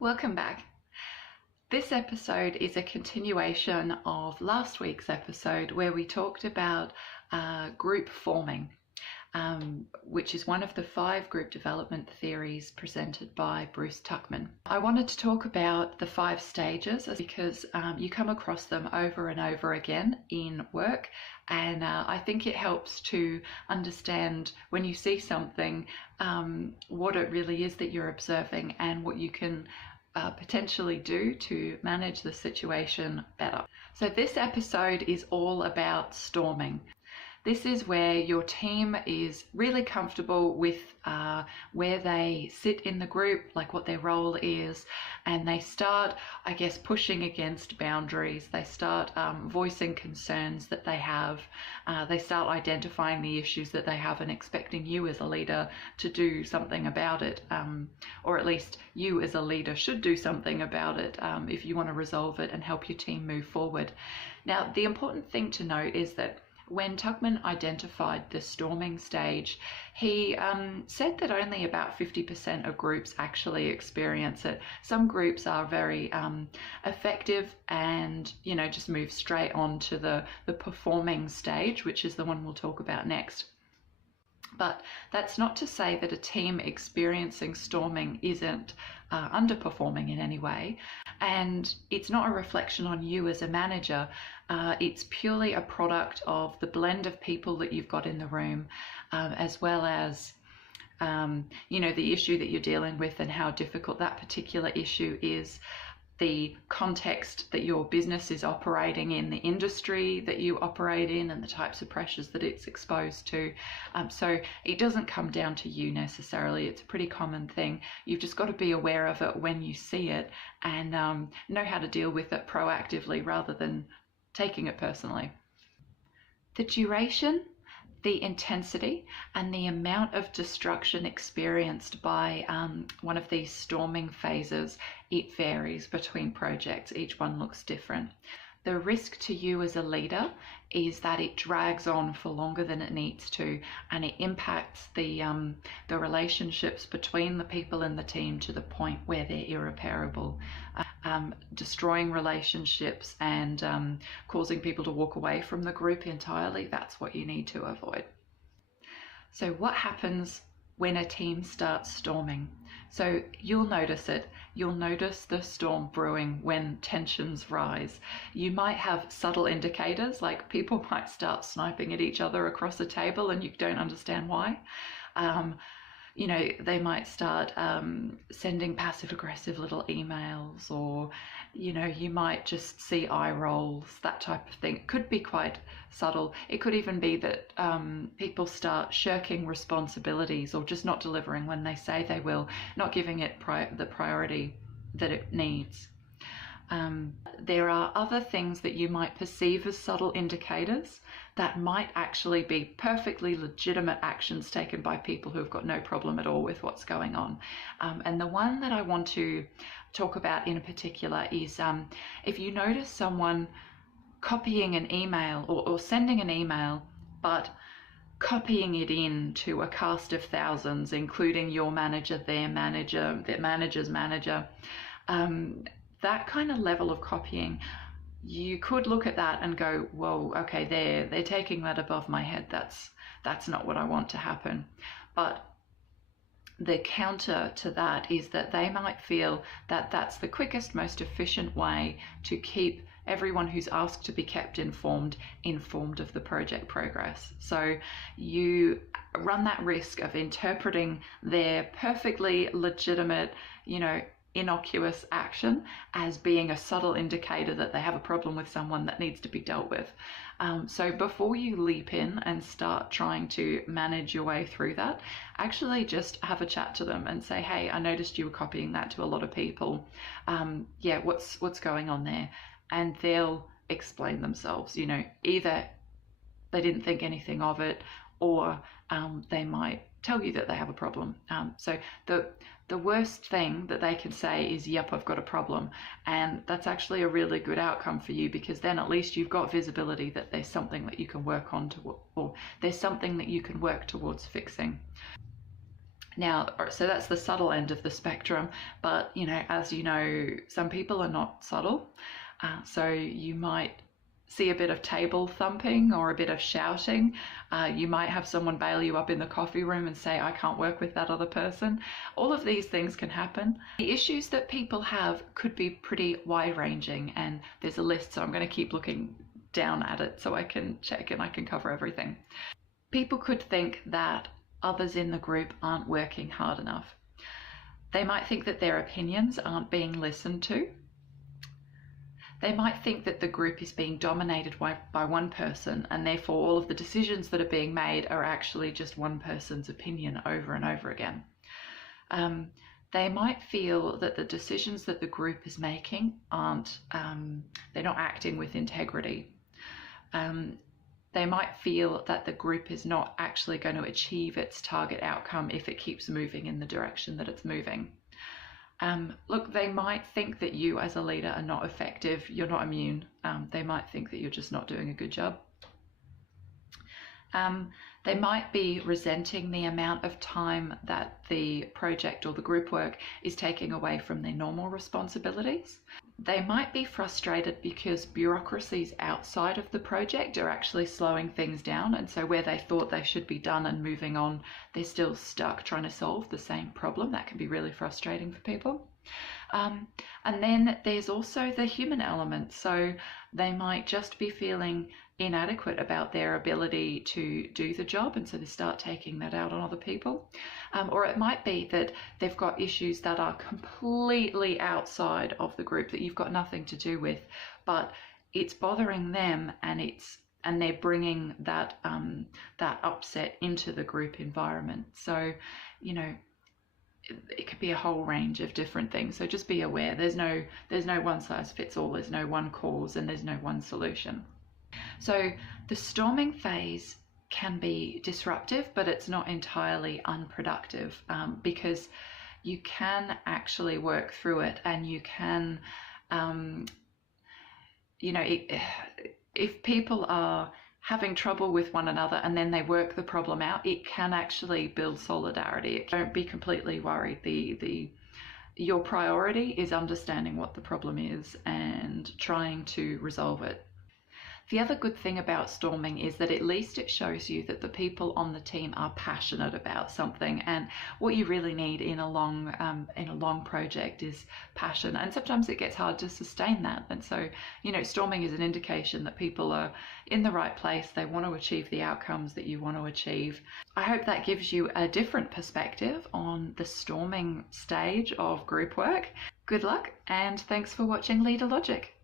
Welcome back. This episode is a continuation of last week's episode where we talked about group forming, which is one of the 5 group development theories presented by Bruce Tuckman. I wanted to talk about the 5 stages because you come across them over and over again in work, and I think it helps to understand when you see something what it really is that you're observing and what you can potentially do to manage the situation better. So this episode is all about storming. This is where your team is really comfortable with where they sit in the group, like what their role is, and they start, I guess, pushing against boundaries. They start voicing concerns that they have. They start identifying the issues that they have and expecting you as a leader to do something about it, or at least you as a leader should do something about it if you want to resolve it and help your team move forward. Now, the important thing to note is that when Tuckman identified the storming stage, he said that only about 50% of groups actually experience it. Some groups are very effective and, just move straight on to the performing stage, which is the one we'll talk about next. But that's not to say that a team experiencing storming isn't underperforming in any way. And it's not a reflection on you as a manager. It's purely a product of the blend of people that you've got in the room, as well as the issue that you're dealing with and how difficult that particular issue is, the context that your business is operating in, the industry that you operate in, and the types of pressures that it's exposed to. So it doesn't come down to you necessarily. It's a pretty common thing. You've just got to be aware of it when you see it and know how to deal with it proactively rather than taking it personally. The duration, the intensity, and the amount of destruction experienced by one of these storming phases, it varies between projects. Each one looks different. The risk to you as a leader is that it drags on for longer than it needs to, and it impacts the relationships between the people in the team to the point where they're irreparable, destroying relationships and causing people to walk away from the group entirely. That's what you need to avoid. So what happens when a team starts storming? So you'll notice it. You'll notice the storm brewing when tensions rise. You might have subtle indicators, like people might start sniping at each other across a table and you don't understand why. They might start sending passive-aggressive little emails, or, you might just see eye rolls, that type of thing. It could be quite subtle. It could even be that people start shirking responsibilities or just not delivering when they say they will, not giving it the priority that it needs. There are other things that you might perceive as subtle indicators that might actually be perfectly legitimate actions taken by people who've got no problem at all with what's going on. And the one that I want to talk about in particular is if you notice someone copying an email or sending an email, but copying it in to a cast of thousands, including your manager, their manager's manager, that kind of level of copying, you could look at that and go, whoa, okay, they're taking that above my head. That's not what I want to happen. But the counter to that is that they might feel that that's the quickest, most efficient way to keep everyone who's asked to be kept informed of the project progress. So you run that risk of interpreting their perfectly legitimate, innocuous action as being a subtle indicator that they have a problem with someone that needs to be dealt with. So before you leap in and start trying to manage your way through that, actually just have a chat to them and say, hey, I noticed you were copying that to a lot of people. What's going on there? And they'll explain themselves. Either they didn't think anything of it, or they might tell you that they have a problem. So the worst thing that they can say is, yep, I've got a problem. And that's actually a really good outcome for you, because then at least you've got visibility that there's something that you can work on or there's something that you can work towards fixing. Now, so that's the subtle end of the spectrum, but as you know, some people are not subtle. So you might see a bit of table thumping or a bit of shouting. You might have someone bail you up in the coffee room and say, I can't work with that other person. All of these things can happen. The issues that people have could be pretty wide-ranging, and there's a list, so I'm going to keep looking down at it so I can check and I can cover everything. People could think that others in the group aren't working hard enough. They might think that their opinions aren't being listened to. They might think that the group is being dominated by one person, and therefore all of the decisions that are being made are actually just one person's opinion over and over again. They might feel that the decisions that the group is making they're not acting with integrity. They might feel that the group is not actually going to achieve its target outcome if it keeps moving in the direction that it's moving. Look, they might think that you as a leader are not effective. You're not immune. They might think that you're just not doing a good job. They might be resenting the amount of time that the project or the group work is taking away from their normal responsibilities. They might be frustrated because bureaucracies outside of the project are actually slowing things down, and so where they thought they should be done and moving on, they're still stuck trying to solve the same problem. That can be really frustrating for people. And then there's also the human element. So they might just be feeling inadequate about their ability to do the job, and so they start taking that out on other people. Or it might be that they've got issues that are completely outside of the group that you've got nothing to do with, but it's bothering them, and they're bringing that upset into the group environment. So it could be a whole range of different things. So just be aware. There's no one size fits all. There's no one cause, and there's no one solution. So the storming phase can be disruptive, but it's not entirely unproductive, because you can actually work through it, and you can, if people are having trouble with one another and then they work the problem out, it can actually build solidarity. Don't be completely worried. Your priority is understanding what the problem is and trying to resolve it. The other good thing about storming is that at least it shows you that the people on the team are passionate about something, and what you really need in a long project is passion, and sometimes it gets hard to sustain that. And so storming is an indication that people are in the right place. They want to achieve the outcomes that you want to achieve. I hope that gives you a different perspective on the storming stage of group work. Good luck, and thanks for watching Leader Logic.